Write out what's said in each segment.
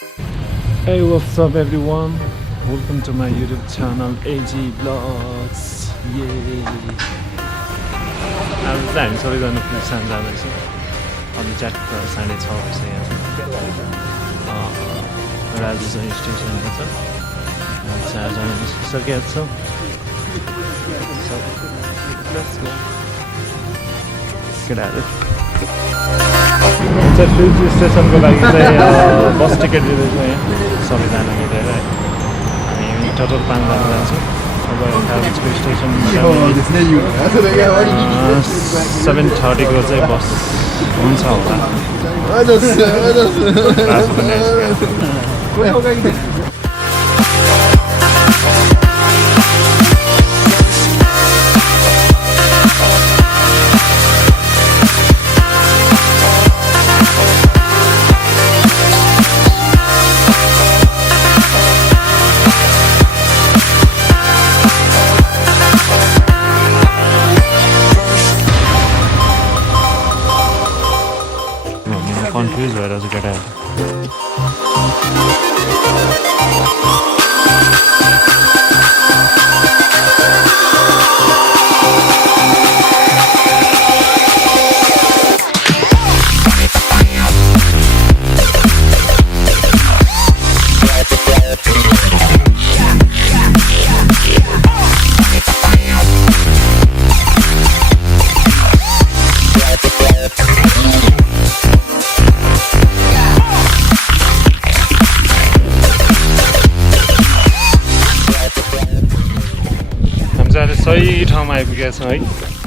Hey, what's up everyone? Welcome to my YouTube channel AG Vlogs. Yay! आज चाहिँ हामी सबैजना पुलिसान जाँदैछौँ। अनि ट्याक्क 6:30 बजे यहाँ राजधानी स्टेसनमा छ। हामी 4 जना निस्किसकेका छौँ। So, let's go. Get at it. चाहिँ fuji स्टेसनको लागि चाहिँ बस टिकट दिँदैछौँ यहाँ सबैजना मिलेर। हामी टोटल 5 जना जान्छौँ। अब कालिम्पोङको स्टेसनमा 7:30 को चाहिँ बस हुन्छ होला। Confused where does it get at? सही ठाउँमा आइपुगेका छौँ है।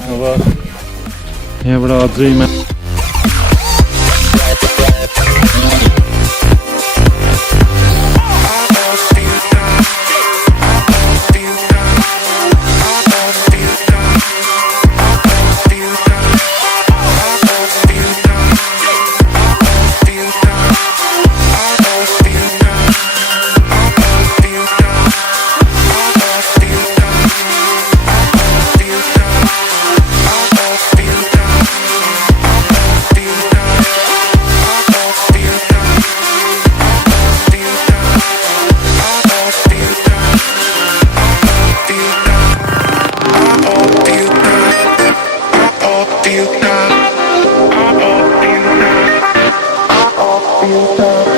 अब यहाँबाट अझैमा you